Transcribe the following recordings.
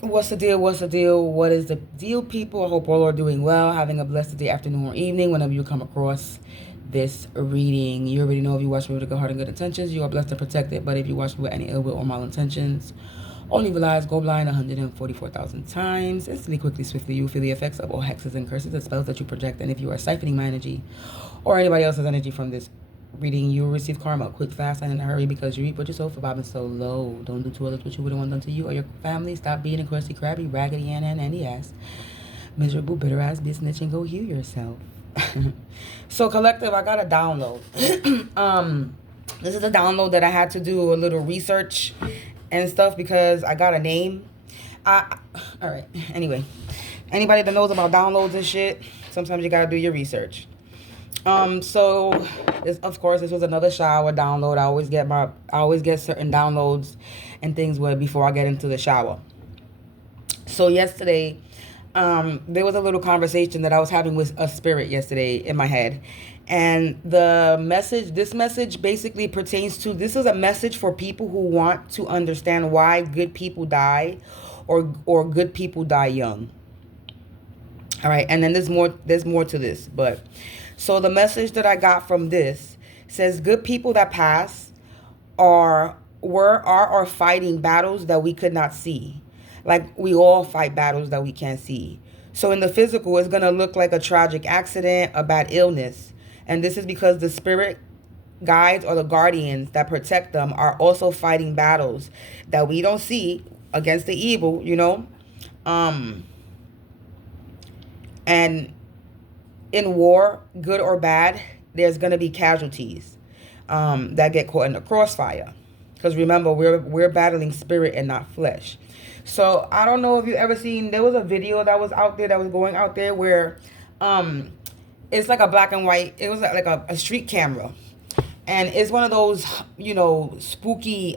What's the deal? What's the deal? What is the deal, people? I hope all are doing well, having a blessed day, afternoon, or evening whenever you come across this reading. You already know if you watch me with a good heart and good intentions, you are blessed and protected. But if you watch me with any ill will or malintentions, only evil eyes go blind 144,000 times. Instantly, quickly, swiftly, you feel the effects of all hexes and curses and spells that you project. And if you are siphoning my energy or anybody else's energy from this reading, you will receive karma quick, fast, and in a hurry, because you reap what you sow for bobbing so low. Don't do to others what you wouldn't want done to you or your family. Stop being a crusty, crabby, raggedy, and Andy ass. Miserable, bitter ass, be a snitch and go heal yourself. So, collective, I got a download. This is a download that I had to do a little research and stuff because I got a name. All right. Anyway, anybody that knows about downloads and shit, sometimes you gotta do your research. So this, of course, this was another shower download. I always get certain downloads and things before I get into the shower. So yesterday, there was a little conversation that I was having with a spirit yesterday in my head. And this message basically pertains to, this is a message for people who want to understand why good people die or good people die young. All right. And then there's more to this, but so the message that I got from this says good people that pass are fighting battles that we could not see. Like we all fight battles that we can't see. So in the physical, it's going to look like a tragic accident, a bad illness. And this is because the spirit guides or the guardians that protect them are also fighting battles that we don't see against the evil, and in war, good or bad, there's going to be casualties that get caught in the crossfire. Because remember, we're battling spirit and not flesh. So I don't know if you ever seen, there was a video that was out there, that was going out there where it's like a black and white, it was like a street camera. And it's one of those, spooky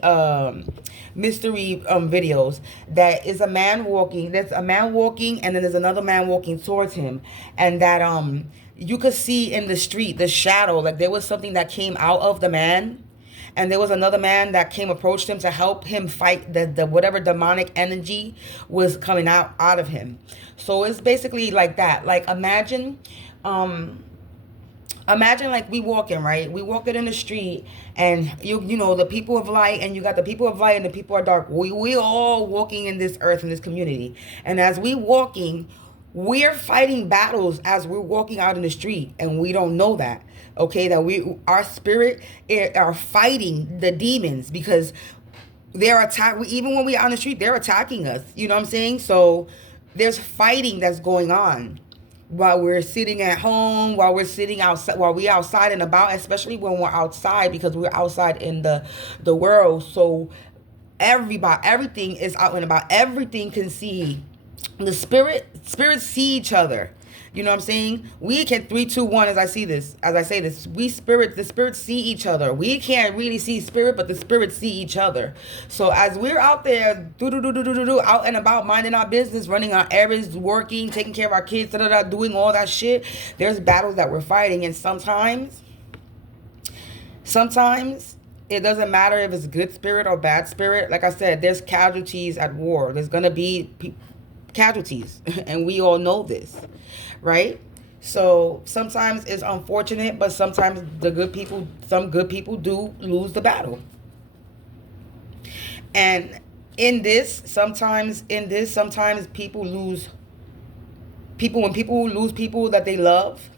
mystery videos that is a man walking. There's a man walking, and then there's another man walking towards him. And that you could see in the street, the shadow, like there was something that came out of the man. And there was another man that approached him to help him fight the whatever demonic energy was coming out of him. So it's basically like that. Like imagine like we walking, right? We walking in the street, and you know the people of light, and you got the people of light and the people of dark. We all walking in this earth, in this community. And as we walking, we're fighting battles as we're walking out in the street, and we don't know that. Okay, that our spirit are fighting the demons because they're even when we're on the street, they're attacking us. You know what I'm saying? So there's fighting that's going on while we're sitting at home, while we're sitting outside, while we're outside and about, especially when we're outside, because we're outside in the world. So everything is out and about. Everything can see. The spirits see each other. You know what I'm saying? We can 3, 2, 1 as I say this. The spirits see each other. We can't really see spirit, but the spirits see each other. So as we're out there, out and about, minding our business, running our errands, working, taking care of our kids, doing all that shit, there's battles that we're fighting. And sometimes it doesn't matter if it's good spirit or bad spirit. Like I said, there's casualties at war. There's going to be casualties, and we all know this, right? So sometimes it's unfortunate, but sometimes some good people do lose the battle. And sometimes people lose people. When people lose people that they love,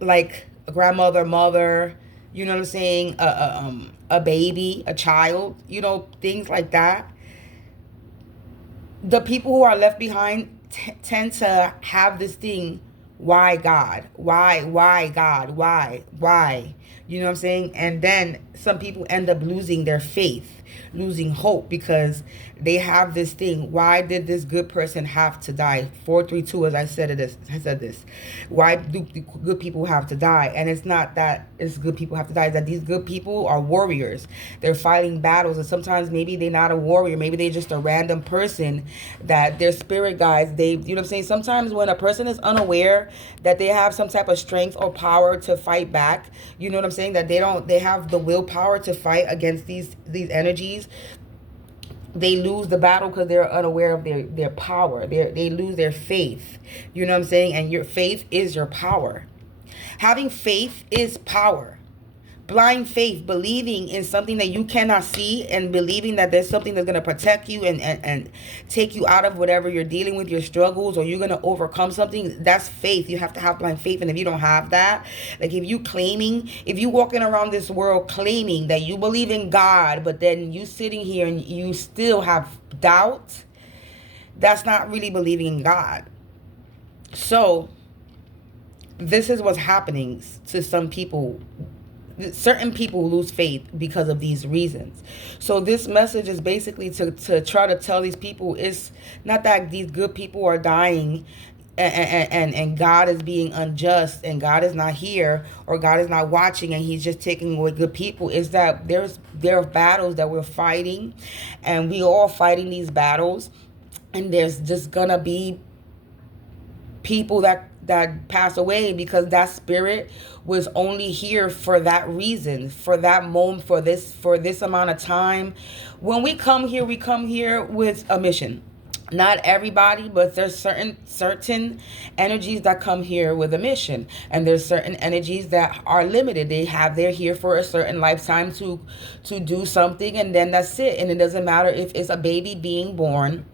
like a grandmother, mother, you know what I'm saying, a baby, a child, things like that. The people who are left behind tend to have this thing, why God? Why God? Why? You know what I'm saying? And then some people end up losing their faith, losing hope, because they have this thing. Why did this good person have to die? 432, as I said this. Why do good people have to die? And it's not that it's good people have to die. It's that these good people are warriors. They're fighting battles, and sometimes maybe they're not a warrior. Maybe they're just a random person that their spirit guides. You know what I'm saying? Sometimes when a person is unaware that they have some type of strength or power to fight back, you know what I'm saying? That they have the willpower to fight against these energies. they lose the battle because they're unaware of their power. They lose their faith. You know what I'm saying? And your faith is your power. Having faith is power. Blind faith, believing in something that you cannot see and believing that there's something that's going to protect you and take you out of whatever you're dealing with, your struggles, or you're going to overcome something, that's faith. You have to have blind faith. And if you don't have that, like if you walking around this world claiming that you believe in God, but then you sitting here and you still have doubt, that's not really believing in God. So this is what's happening to some people. Certain people lose faith because of these reasons. So this message is basically to try to tell these people, it's not that these good people are dying and God is being unjust and God is not here or God is not watching and he's just taking away good people. Is that there are battles that we're fighting, and we all fighting these battles, and there's just gonna be people that pass away because that spirit was only here for that reason, for that moment, for this amount of time. When we come here with a mission. Not everybody, but there's certain energies that come here with a mission, and there's certain energies that are limited. They're here for a certain lifetime to do something, and then that's it. And it doesn't matter if it's a baby being born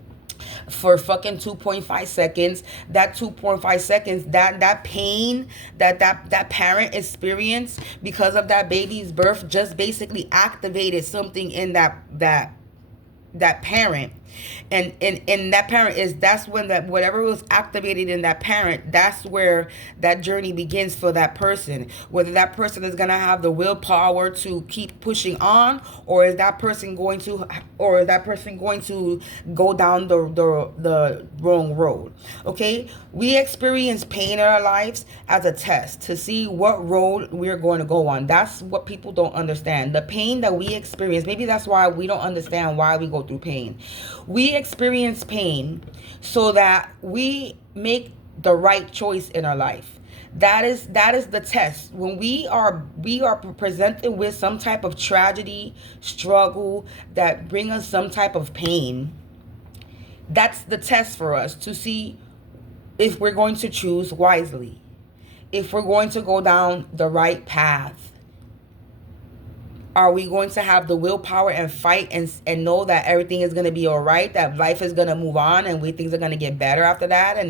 for fucking 2.5 seconds. That 2.5 seconds, that pain that parent experienced because of that baby's birth just basically activated something in that parent. And that parent that's when that whatever was activated in that parent, that's where that journey begins for that person. Whether that person is gonna have the willpower to keep pushing on, or is that person going to go down the wrong road. Okay, we experience pain in our lives as a test to see what road we're going to go on. That's what people don't understand. The pain that we experience, maybe that's why we don't understand why we go through pain. We experience pain so that we make the right choice in our life. That is the test. When we are presented with some type of tragedy, struggle that bring us some type of pain, that's the test for us to see if we're going to choose wisely, if we're going to go down the right path. Are we going to have the willpower and fight and know that everything is going to be all right, that life is going to move on and things are going to get better after that?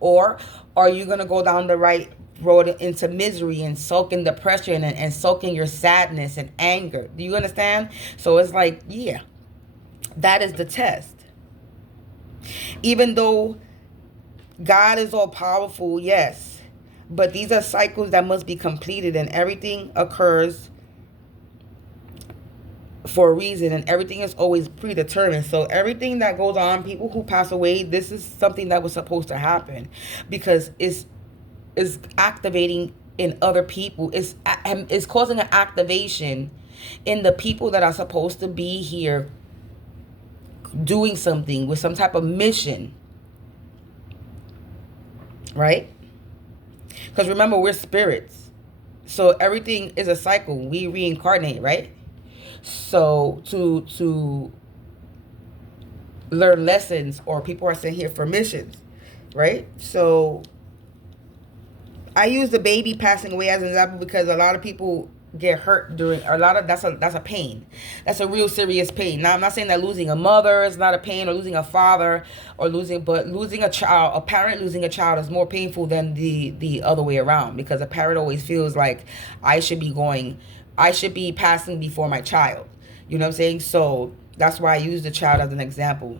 Or are you going to go down the right road into misery and sulk in depression and sulk in your sadness and anger? Do you understand? So it's like, yeah, that is the test. Even though God is all powerful, yes, but these are cycles that must be completed, and everything occurs for a reason, and everything is always predetermined. So everything that goes on, people who pass away, this is something that was supposed to happen because it's activating in other people. It's causing an activation in the people that are supposed to be here doing something with some type of mission, right? Because remember, we're spirits, so everything is a cycle. We reincarnate, right? So to learn lessons, or people are sent here for missions, right? So I use the baby passing away as an example because a lot of people get hurt that's a pain. That's a real serious pain. Now, I'm not saying that losing a mother is not a pain, or losing a father, but losing a child, a parent losing a child is more painful than the other way around, because a parent always feels like I should be passing before my child. You know what I'm saying? So that's why I use the child as an example.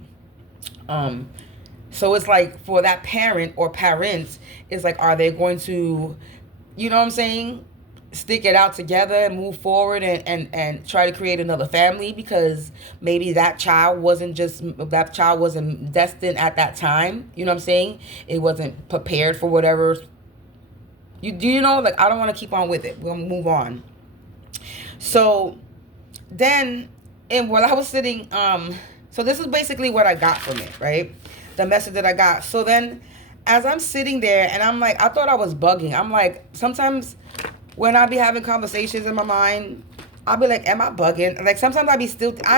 So it's like for that parent or parents, it's like, are they going to, you know what I'm saying, stick it out together and move forward and try to create another family, because maybe that child wasn't destined at that time. You know what I'm saying? It wasn't prepared for whatever. You know, like, I don't want to keep on with it. We'll move on. So then, and while I was sitting, so this is basically what I got from it, right? The message that I got. So then, as I'm sitting there, and I'm like, I thought I was bugging. I'm like, sometimes when I be having conversations in my mind, I'll be like, am I bugging? Like, sometimes I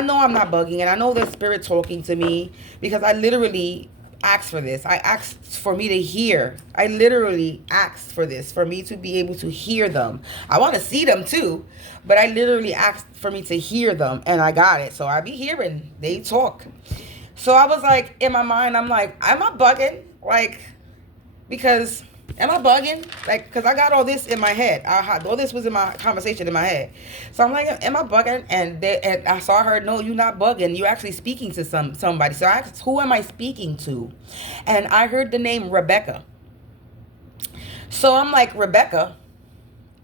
know I'm not bugging, and I know there's spirit talking to me, because I literally asked for this. I asked for me to hear. I literally asked for this, for me to be able to hear them. I want to see them too, but I literally asked for me to hear them, and I got it. So I be hearing, they talk. So I was like, in my mind, I'm like, am I bugging? Like, because... am I bugging? Like, because I got all this in my head. All this was in my conversation in my head. So I'm like, am I bugging? And I saw her, no, you're not bugging. You're actually speaking to somebody. So I asked, who am I speaking to? And I heard the name Rebekah. So I'm like, Rebekah?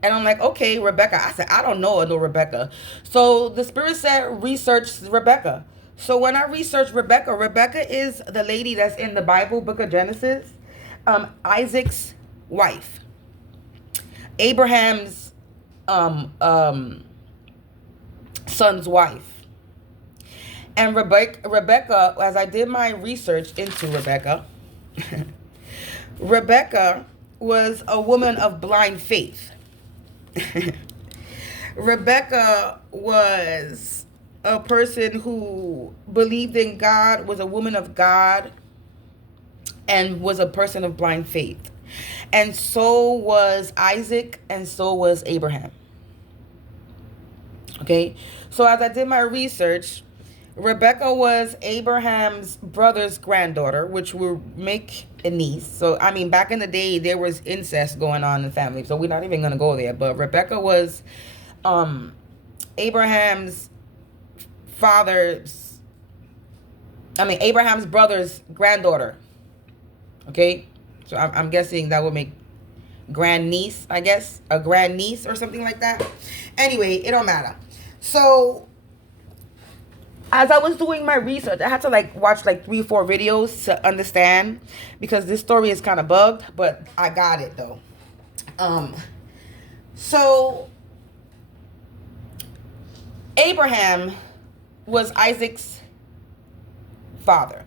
And I'm like, okay, Rebekah. I said, I don't know no Rebekah. So the spirit said, research Rebekah. So when I researched Rebekah, Rebekah is the lady that's in the Bible, book of Genesis. Isaac's wife, Abraham's son's wife. And Rebekah, as I did my research into Rebekah, Rebekah was a woman of blind faith. Rebekah was a person who believed in God, was a woman of God, and was a person of blind faith. And so was Isaac, and so was Abraham. Okay, so as I did my research, Rebekah was Abraham's brother's granddaughter, which would make a niece. So, I mean, back in the day, there was incest going on in the family, so we're not even going to go there. But Rebekah was Abraham's brother's granddaughter. Okay, so I'm guessing that would make grandniece, I guess, a grandniece or something like that. Anyway, it don't matter. So as I was doing my research, I had to like watch like 3 or 4 videos to understand, because this story is kind of bugged, but I got it though. So Abraham was Isaac's father.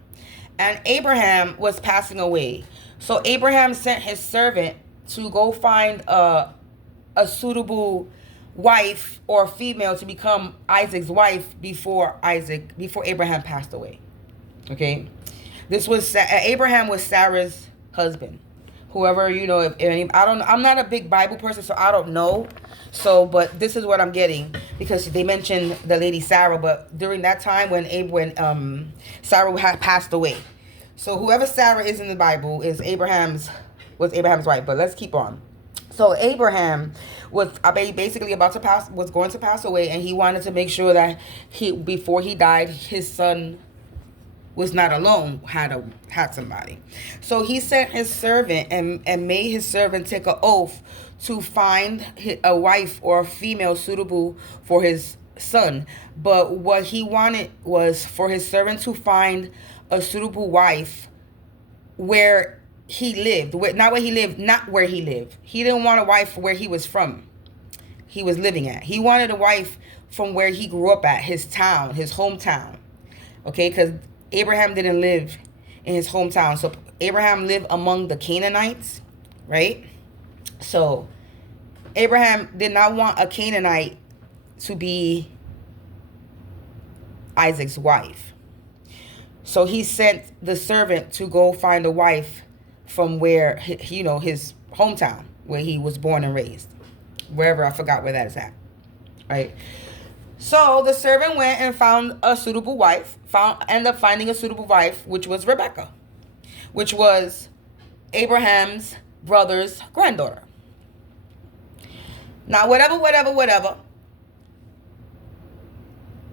And Abraham was passing away. So Abraham sent his servant to go find a suitable wife or female to become Isaac's wife before Abraham passed away. Okay? This was Abraham was Sarah's husband. Whoever, you know, I'm not a big Bible person, so I don't know. So, but this is what I'm getting, because they mentioned the lady Sarah, but during that time when Sarah had passed away. So whoever Sarah is in the Bible was Abraham's wife. But let's keep on. So Abraham was basically was going to pass away, and he wanted to make sure that before he died, his son was not alone, had somebody. So he sent his servant and made his servant take an oath to find a wife or a female suitable for his son. But what he wanted was for his servant to find a suitable wife where he lived. Not where he lived. He didn't want a wife where he was from. He was living at. He wanted a wife from where he grew up at, his town, his hometown. Okay, because Abraham didn't live in his hometown. So Abraham lived among the Canaanites, right? So Abraham did not want a Canaanite to be Isaac's wife. So he sent the servant to go find a wife from where, you know, his hometown, where he was born and raised. Wherever, I forgot where that is at, right? So the servant went and found a suitable wife, ended up finding a suitable wife, which was Rebekah, which was Abraham's brother's granddaughter. Now, whatever.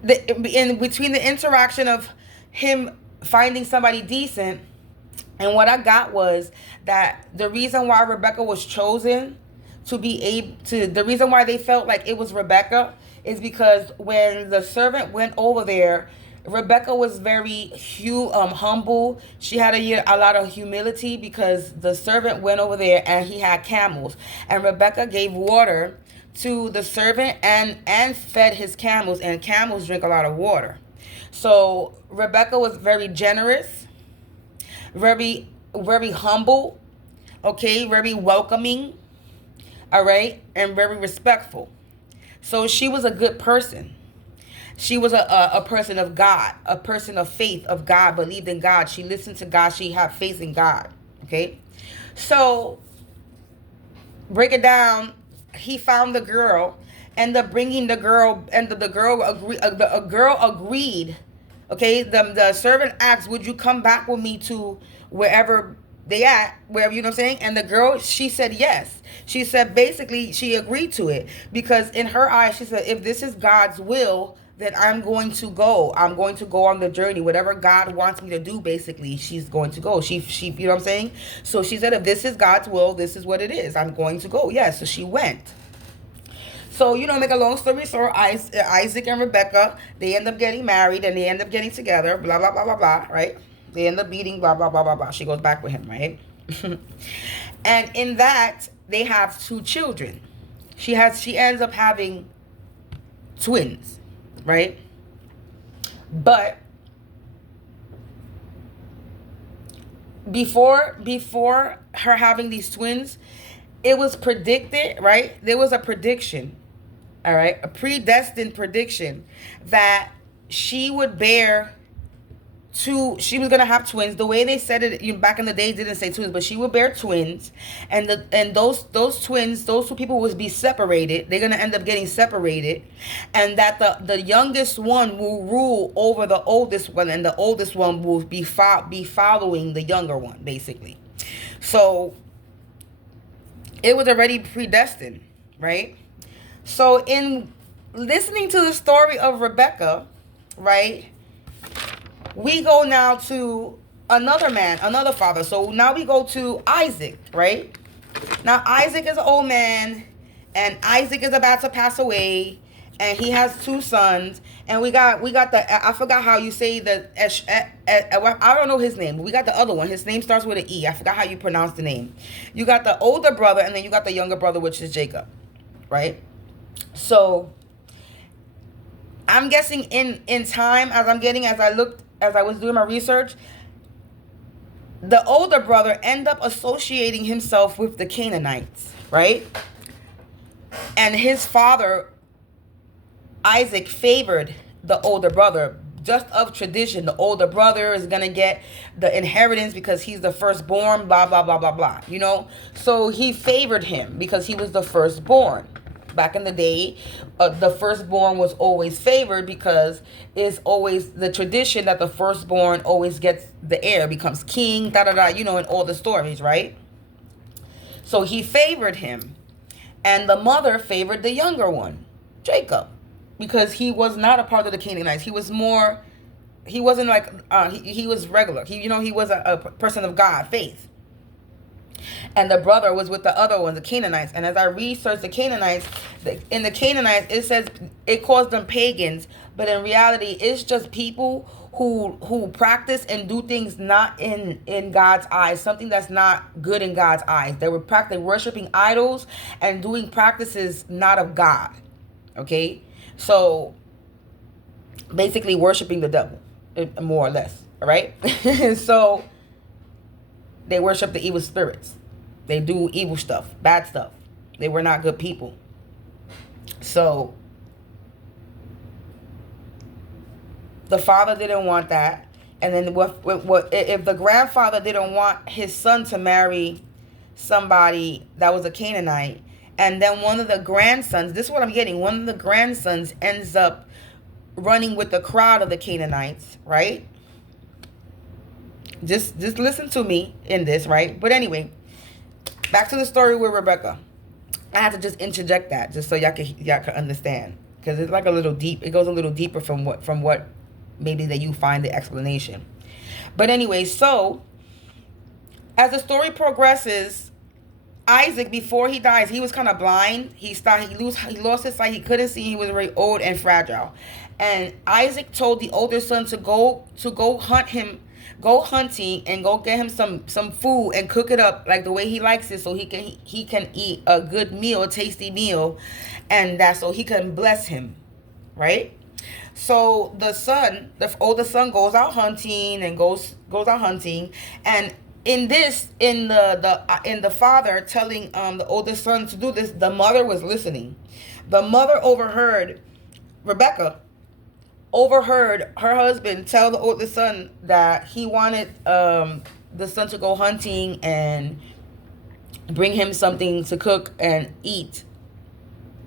In between the interaction of him finding somebody decent, and what I got was that the reason why Rebekah was chosen the reason why they felt like it was Rebekah is because when the servant went over there, Rebekah was very humble. She had a lot of humility, because the servant went over there and he had camels, and Rebekah gave water to the servant and fed his camels, and camels drink a lot of water. So Rebekah was very generous, very, very humble, okay, very welcoming, all right, and very respectful. So she was a good person. She was a person of God, a person of faith of God, believed in God. She listened to God. She had faith in God. Okay. So break it down. He found the girl, ended up bringing the girl, and the girl agreed. Okay. The servant asked, would you come back with me to wherever they at, wherever, you know what I'm saying? And the girl, she said yes. She said basically she agreed to it, because in her eyes, she said, if this is God's will, then I'm going to go. I'm going to go on the journey. Whatever God wants me to do, basically, she's going to go. She, you know what I'm saying? So she said, if this is God's will, this is what it is. I'm going to go. Yeah, so she went. So, you know, make a long story short, Isaac and Rebekah, they end up getting married and they end up getting together, blah, blah, blah, blah, blah, right? They end up meeting, blah, blah, blah, blah, blah. She goes back with him, right? And in that, they have 2 children. She ends up having twins, right? But before her having these twins, it was predicted, right? There was a prediction, all right? A predestined prediction that she would bear 2, she was gonna have twins. The way they said it back in the day didn't say twins, but she would bear twins, and those twins, those 2 people would be separated. They're gonna end up getting separated, and that the youngest one will rule over the oldest one, and the oldest one will be following the younger one, basically. So it was already predestined, right? So in listening to the story of Rebekah, right, we go now to another man, another father. So now we go to Isaac, right? Now Isaac is an old man, and Isaac is about to pass away, and he has 2 sons. And we got the, I forgot how you say the, I don't know his name, but we got the other one. His name starts with an E. I forgot how you pronounce the name. You got the older brother, and then you got the younger brother, which is Jacob, right? So I'm guessing in time, as I was doing my research, the older brother ended up associating himself with the Canaanites, right? And his father, Isaac, favored the older brother. Just of tradition, the older brother is going to get the inheritance because he's the firstborn, blah, blah, blah, blah, blah, you know? So he favored him because he was the firstborn. Back in the day, the firstborn was always favored because it's always the tradition that the firstborn always gets the heir, becomes king, da-da-da, you know, in all the stories, right? So he favored him. And the mother favored the younger one, Jacob, because he was not a part of the Canaanites. He was more, he wasn't like, he was regular. He was a person of God, faith. And the brother was with the other one, the Canaanites. And as I researched the Canaanites, in the Canaanites, it says it calls them pagans, but in reality, it's just people who practice and do things not in God's eyes, something that's not good in God's eyes. They were worshiping idols and doing practices not of God. Okay, so basically worshiping the devil, more or less. All right, so they worship the evil spirits. They do evil stuff, bad stuff. They were not good people. So the father didn't want that. And then what if the grandfather didn't want his son to marry somebody that was a Canaanite, and then one of the grandsons, this is what I'm getting, one of the grandsons ends up running with the crowd of the Canaanites, right? Just listen to me in this, right? But anyway, back to the story with Rebekah. I had to just interject that just so y'all can understand, because it's like a little deep. It goes a little deeper from what maybe that you find the explanation. But anyway, so as the story progresses, Isaac, before he dies, he was kind of blind. He lost his sight. He couldn't see. He was very old and fragile. And Isaac told the older son to go go hunting and go get him some food and cook it up like the way he likes it, so he can eat a good meal, a tasty meal, and that so he can bless him, right? So the older son goes out hunting and goes out hunting, and in the father telling the older son to do this, the mother was listening. The mother overheard, Rebekah overheard her husband tell the oldest son that he wanted the son to go hunting and bring him something to cook and eat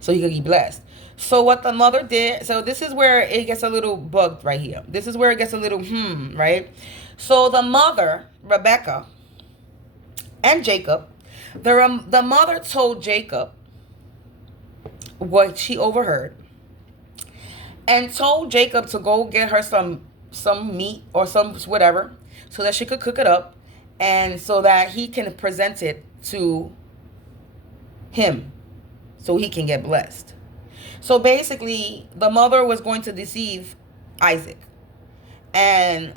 so he could be blessed. So what the mother did, so this is where it gets a little bugged right here. This is where it gets a little right? So the mother, Rebekah, and Jacob, the mother told Jacob what she overheard and told Jacob to go get her some meat or some whatever so that she could cook it up and so that he can present it to him so he can get blessed. So basically, the mother was going to deceive Isaac. And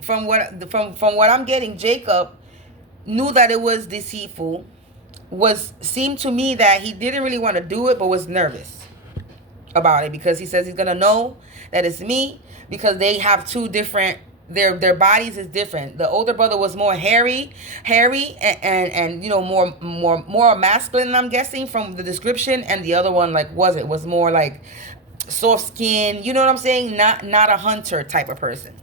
from what I'm getting, Jacob knew that it was deceitful. Seemed to me that he didn't really want to do it, but was nervous about it because he says he's gonna know that it's me because they have two different. Their bodies is different. The older brother was more hairy, and you know more masculine. I'm guessing from the description, and the other one was more like soft skin. You know what I'm saying? Not a hunter type of person.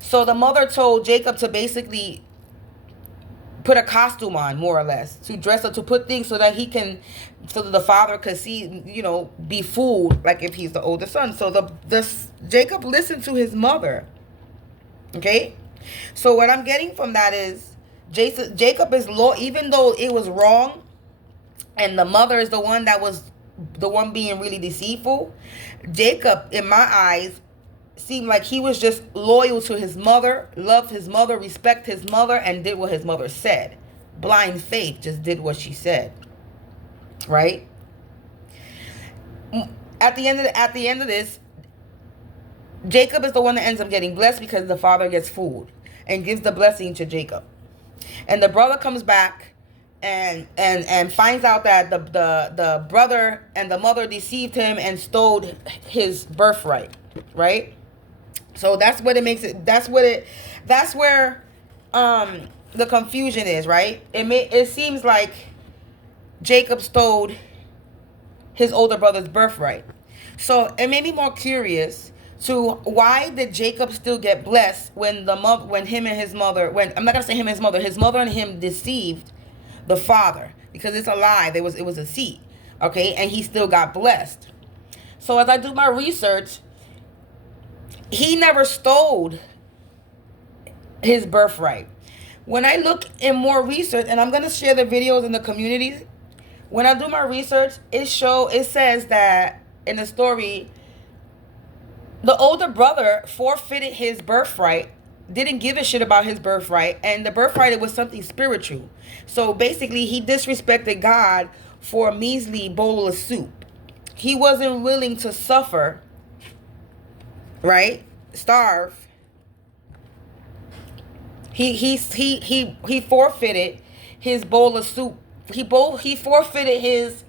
So the mother told Jacob to basically put a costume on, more or less, to dress up, to put things so that the father could see, be fooled, like if he's the older son. So Jacob listened to his mother. Okay, so what I'm getting from that is Jacob is even though it was wrong, and the mother is the one that was the one being really deceitful. Jacob, in my eyes, seemed like he was just loyal to his mother, loved his mother, respect his mother, and did what his mother said. Blind faith, just did what she said. Right? At the end of this, Jacob is the one that ends up getting blessed because the father gets fooled and gives the blessing to Jacob. And the brother comes back and finds out that the brother and the mother deceived him and stole his birthright, right? So that's what it makes it. That's where the confusion is, right? It seems like Jacob stole his older brother's birthright. So it made me more curious to why did Jacob still get blessed when him and his mother, I'm not gonna say him and his mother and him deceived the father, because it's a lie. It was a seed, okay, and he still got blessed. So as I do my research, he never stole his birthright. When I look in more research, and I'm gonna share the videos in the community, when I do my research, it says that in the story, the older brother forfeited his birthright, didn't give a shit about his birthright, and the birthright was something spiritual. So basically, he disrespected God for a measly bowl of soup. He wasn't willing to suffer, right? Starve. He forfeited his bowl of soup. He forfeited his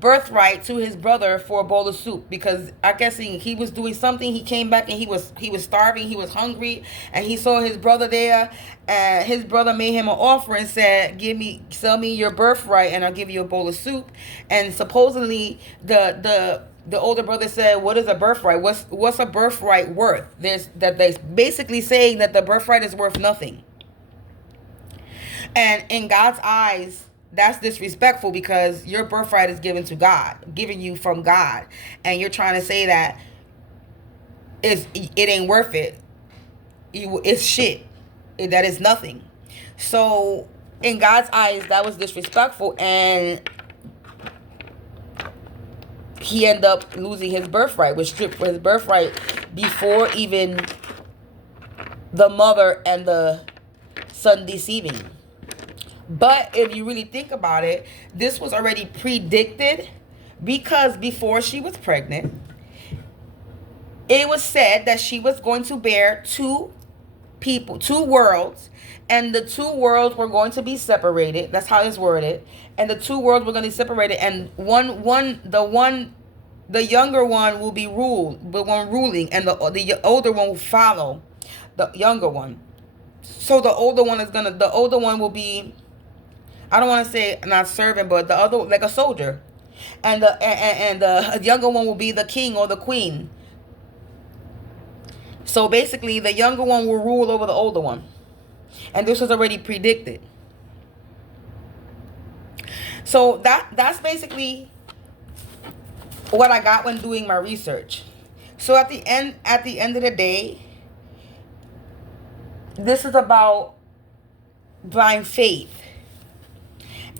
birthright to his brother for a bowl of soup, because I guess he was doing something. He came back and he was starving, he was hungry, and he saw his brother there, and his brother made him an offer and said, sell me your birthright and I'll give you a bowl of soup. And supposedly the older brother said, what is a birthright? What's a birthright worth? They're basically saying that the birthright is worth nothing. And in God's eyes, that's disrespectful, because your birthright is given to God, given you from God, and you're trying to say that it ain't worth it. It's shit. That is nothing. So in God's eyes, that was disrespectful, and he ended up losing his birthright, was stripped for his birthright before even the mother and the son deceiving. But if you really think about it, this was already predicted, because before she was pregnant, it was said that she was going to bear two worlds, and the two worlds were going to be separated. That's how it's worded. And the two worlds were going to be separated, and the younger one will be ruling, and the older one will follow the younger one. So the older one will be, I don't want to say not serving, but the other, like a soldier. and the younger one will be the king or the queen. So basically, the younger one will rule over the older one, and this was already predicted. So that's basically what I got when doing my research. So at the end of the day, this is about blind faith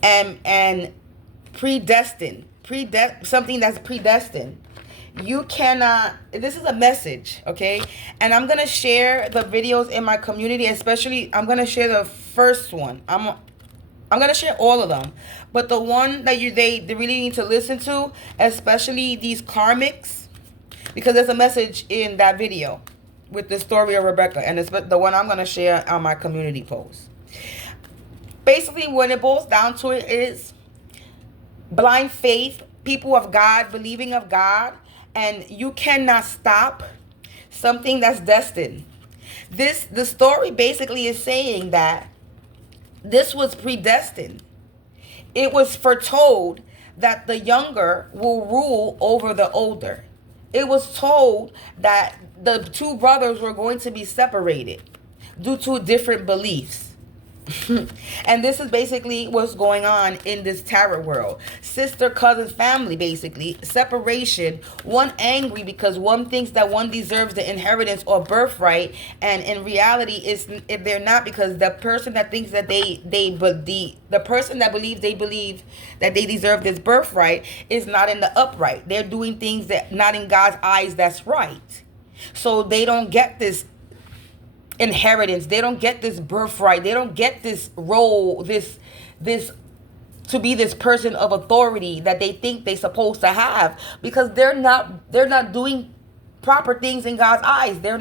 and predestined, something that's predestined. You cannot, this is a message, okay? And I'm gonna share the videos in my community, especially I'm gonna share the first one. I'm gonna share all of them, but the one that they really need to listen to, especially these karmics, because there's a message in that video with the story of Rebekah, and it's the one I'm gonna share on my community post. Basically, when it boils down to it, is blind faith, people of God, believing of God, and you cannot stop something that's destined. The story basically is saying that this was predestined. It was foretold that the younger will rule over the older. It was told that the two brothers were going to be separated due to different beliefs. And this is basically what's going on in this tarot world. Sister, cousin, family, basically. Separation. One angry because one thinks that one deserves the inheritance or birthright. And in reality, they're not, because the person that thinks that the person that believes they believe that they deserve this birthright is not in the upright. They're doing things that not in God's eyes that's right. So they don't get this inheritance, they don't get this birthright, they don't get this role, this to be this person of authority that they think they're supposed to have, because they're not doing proper things in God's eyes. They're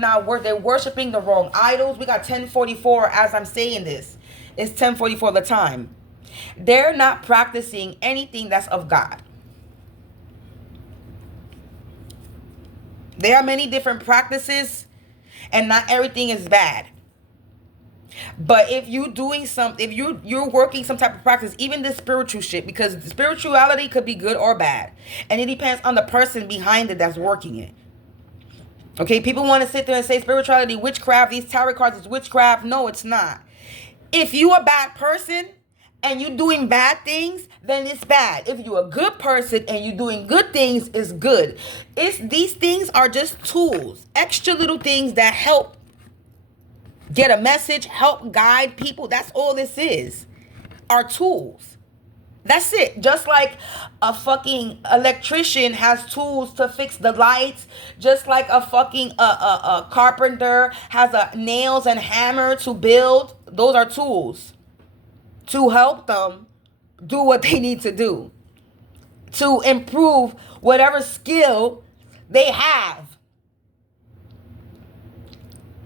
worshiping the wrong idols. We got 1044 as I'm saying this. It's 1044 the time. They're not practicing anything that's of God. There are many different practices, and not everything is bad. But if you're doing something, if you're working some type of practice, even this spiritual shit, because spirituality could be good or bad, and it depends on the person behind it that's working it. Okay, people want to sit there and say spirituality, witchcraft, these tarot cards is witchcraft. No, it's not. If you're a bad person and you're doing bad things, then it's bad. If you're a good person and you're doing good things, it's good. These things are just tools, extra little things that help get a message, help guide people. That's all this is, are tools. That's it. Just like a fucking electrician has tools to fix the lights, just like a fucking a carpenter has nails and hammer to build. Those are tools to help them do what they need to do, to improve whatever skill they have.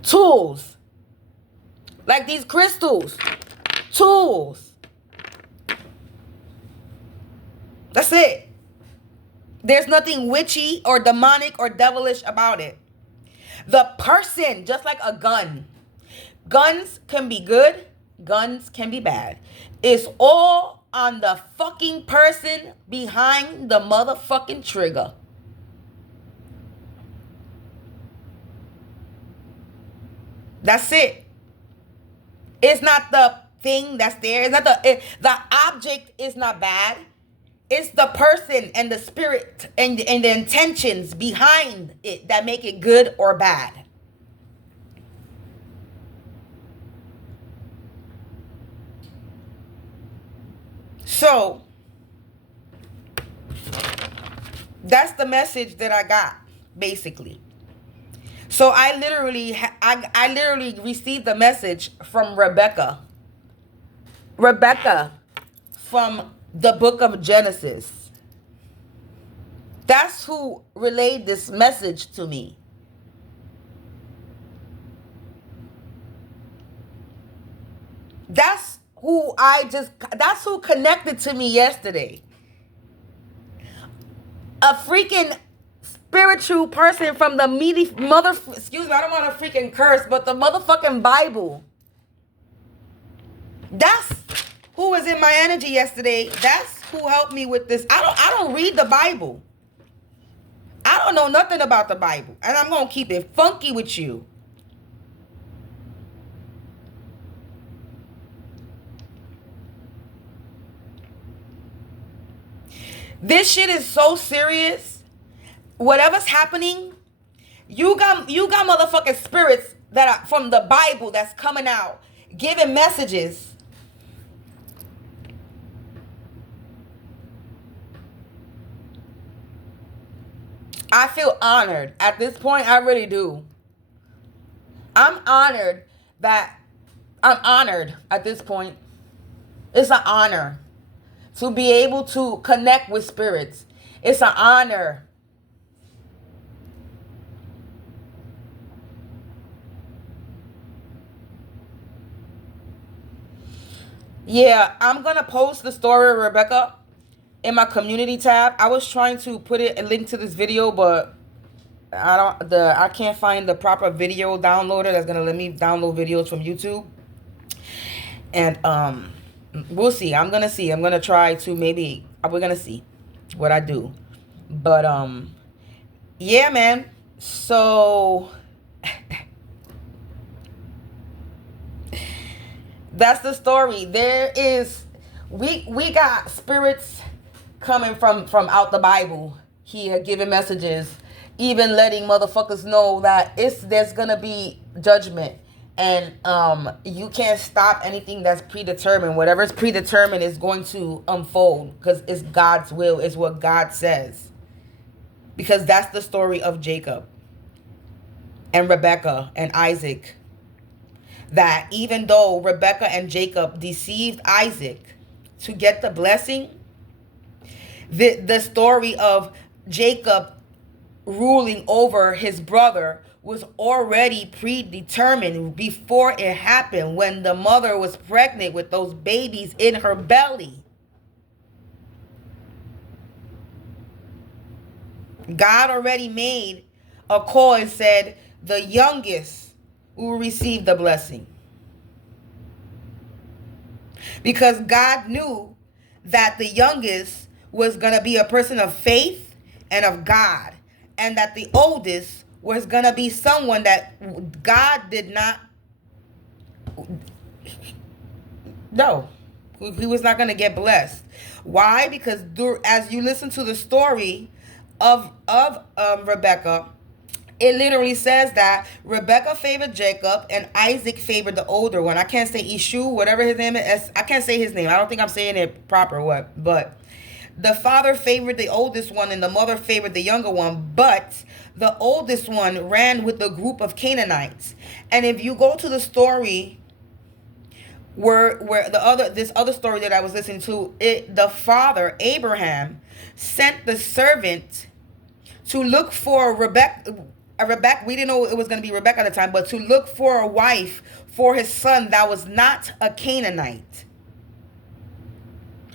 Tools. Like these crystals. Tools. That's it. There's nothing witchy or demonic or devilish about it. The person, just like a gun. Guns can be good. Guns can be bad. It's all on the fucking person behind the motherfucking trigger. That's it. It's not the thing that's there. It's not the object is not bad. It's the person and the spirit and the intentions behind it that make it good or bad. So that's the message that I got, basically. So I literally received the message from Rebekah. Rebekah from the book of Geneisis. That's who relayed this message to me. That's who connected to me yesterday. A freaking spiritual person from the excuse me, I don't want to freaking curse, but the motherfucking Bible. That's who was in my energy yesterday, that's who helped me with this. I don't read the Bible. I don't know nothing about the Bible. And I'm going to keep it funky with you. This shit is so serious. Whatever's happening, you got motherfucking spirits that are from the Bible that's coming out, giving messages. I feel honored. At this point, I really do. I'm honored at this point. It's an honor to be able to connect with spirits. It's an honor. Yeah, I'm going to post the story of Rebekah in my community tab. I was trying to put it and link to this video, but I can't find the proper video downloader that's going to let me download videos from YouTube. And we'll see. I'm going to try to we're going to see what I do. But yeah, man. So that's the story. There is we got spirits coming from out the Bible here, giving messages, even letting motherfuckers know that there's gonna be judgment, and you can't stop anything that's predetermined. Whatever's predetermined is going to unfold because it's God's will. It's what God says, because that's the story of Jacob and Rebekah and Isaac. That even though Rebekah and Jacob deceived Isaac to get the blessing, the story of Jacob ruling over his brother was already predetermined before it happened, when the mother was pregnant with those babies in her belly. God already made a call and said the youngest will receive the blessing. Because God knew that the youngest was going to be a person of faith and of God, and that the oldest was going to be someone that God did not, no, he was not going to get blessed. Why? Because as you listen to the story of Rebekah, it literally says that Rebekah favored Jacob and Isaac favored the older one. I can't say Ishu, whatever his name is. I can't say his name. I don't think I'm saying it proper. But the father favored the oldest one and the mother favored the younger one. But the oldest one ran with the group of Canaanites. And if you go to the story where this other story that I was listening to, the father, Abraham, sent the servant to look for Rebekah. We didn't know it was going to be Rebekah at the time, but to look for a wife for his son that was not a Canaanite.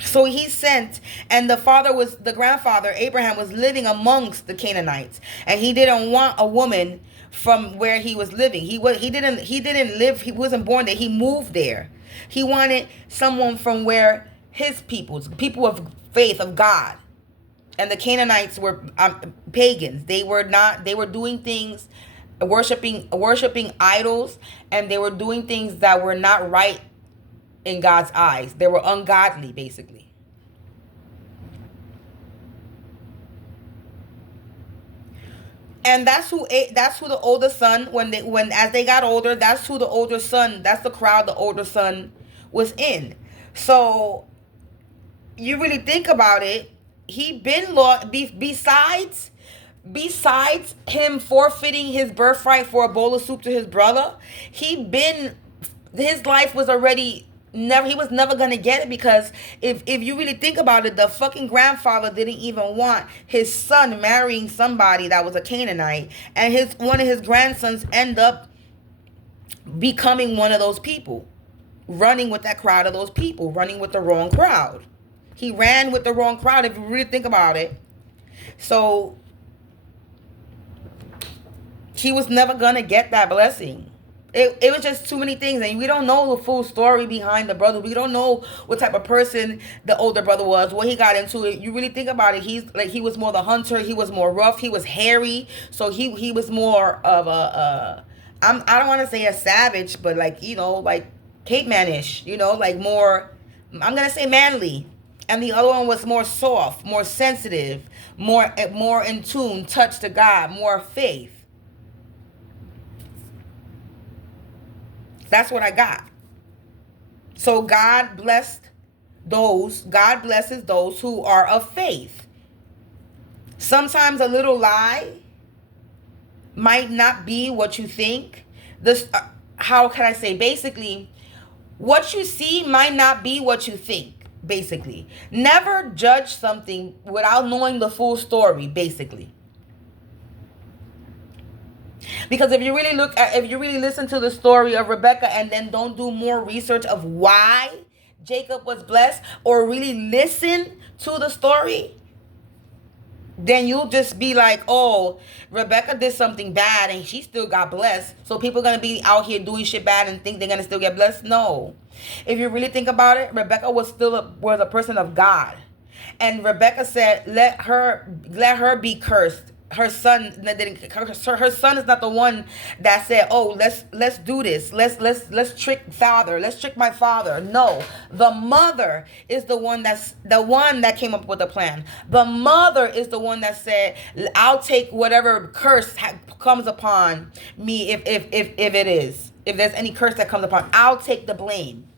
So he sent, and the grandfather, Abraham, was living amongst the Canaanites, and he didn't want a woman from where he was living. He didn't live, he wasn't born there, he moved there. He wanted someone from where his people of faith, of God. And the Canaanites were pagans. They were doing things, worshiping idols, and they were doing things that were not right in God's eyes. They were ungodly, basically. And that's who the older son, as they got older, that's who the older son, that's the crowd the older son was in. So you really think about it, he been besides him forfeiting his birthright for a bowl of soup to his brother, his life was already he was never gonna get it, because if you really think about it, the fucking grandfather didn't even want his son marrying somebody that was a Canaanite, and one of his grandsons end up becoming one of those people, running with that crowd of those people, running with the wrong crowd. He ran with the wrong crowd, if you really think about it. So he was never going to get that blessing. It was just too many things, and we don't know the full story behind the brother. We don't know what type of person the older brother was, what he got into. It. You really think about it, he was more the hunter. He was more rough. He was hairy, so he was more of a I don't want to say a savage, but like, you know, like caveman-ish, you know, like more, I'm gonna say manly. And the other one was more soft, more sensitive, more in tune, touch to God, more faith. That's what I got. So God blesses those who are of faith. Sometimes a little lie might not be what you think. This, how can I say? Basically, what you see might not be what you think. Basically, never judge something without knowing the full story. Basically. Because if you really listen to the story of Rebekah and then don't do more research of why Jacob was blessed, or really listen to the story, then you'll just be like, oh, Rebekah did something bad and she still got blessed. So people are going to be out here doing shit bad and think they're going to still get blessed? No. If you really think about it, Rebekah was a person of God. And Rebekah said, let her be cursed. Her son is not the one that said, oh, let's do this, let's trick my father. No, the mother is the one that came up with the plan. The mother is the one that said, I'll take whatever curse comes upon me. If there's any curse that comes upon, I'll take the blame.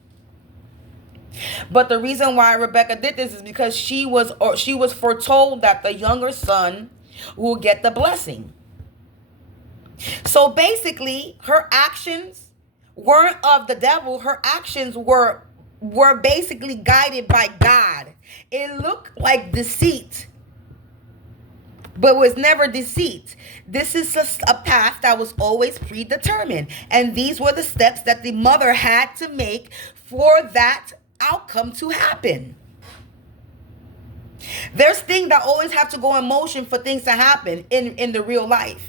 But the reason why Rebekah did this is because she was foretold that the younger son will get the blessing. So basically, her actions weren't of the devil. Her actions were basically guided by God. It looked like deceit, but was never deceit. This is a path that was always predetermined. And these were the steps that the mother had to make for that outcome to happen. There's things that always have to go in motion for things to happen in the real life.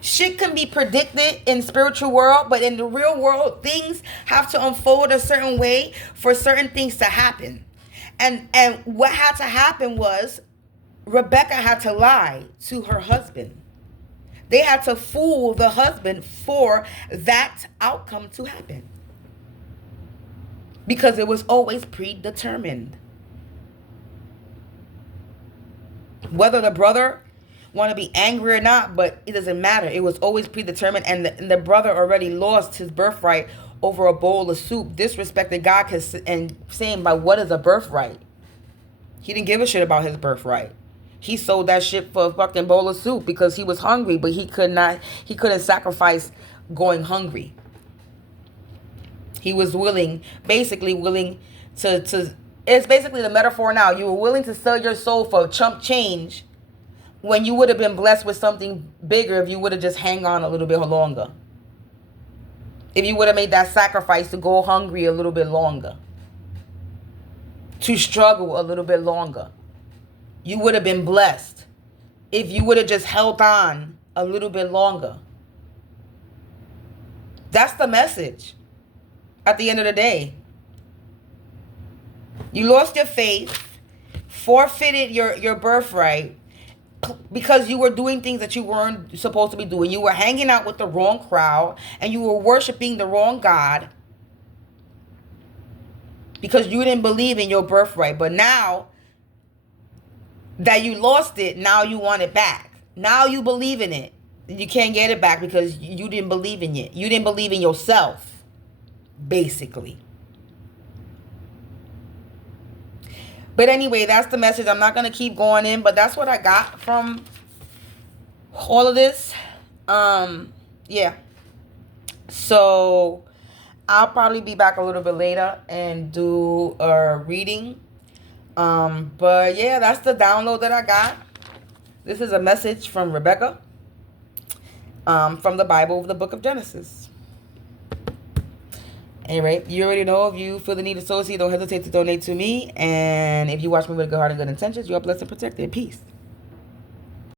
Shit can be predicted in spiritual world, but in the real world, things have to unfold a certain way for certain things to happen. And what had to happen was Rebekah had to lie to her husband. They had to fool the husband for that outcome to happen. Because it was always predetermined. Whether the brother want to be angry or not, but it doesn't matter. It was always predetermined, and the brother already lost his birthright over a bowl of soup, disrespected God, and saying, by what is a birthright? He didn't give a shit about his birthright. He sold that shit for a fucking bowl of soup because he was hungry, but he couldn't sacrifice going hungry. He was basically willing to it's basically the metaphor now. You were willing to sell your soul for chump change when you would have been blessed with something bigger if you would have just hang on a little bit longer. If you would have made that sacrifice to go hungry a little bit longer. To struggle a little bit longer. You would have been blessed if you would have just held on a little bit longer. That's the message at the end of the day. You lost your faith, forfeited your birthright because you were doing things that you weren't supposed to be doing. You were hanging out with the wrong crowd and you were worshiping the wrong God because you didn't believe in your birthright. But now that you lost it, now you want it back. Now you believe in it. You can't get it back because you didn't believe in it. You didn't believe in yourself, basically. But anyway, that's the message. I'm not going to keep going in, but that's what I got from all of this. Yeah. So I'll probably be back a little bit later and do a reading. But yeah, that's the download that I got. This is a message from Rebekah, from the Bible, the book of Genesis. Anyway, you already know, if you feel the need to sow a seed, don't hesitate to donate to me. And if you watch me with a good heart and good intentions, you are blessed and protected. Peace.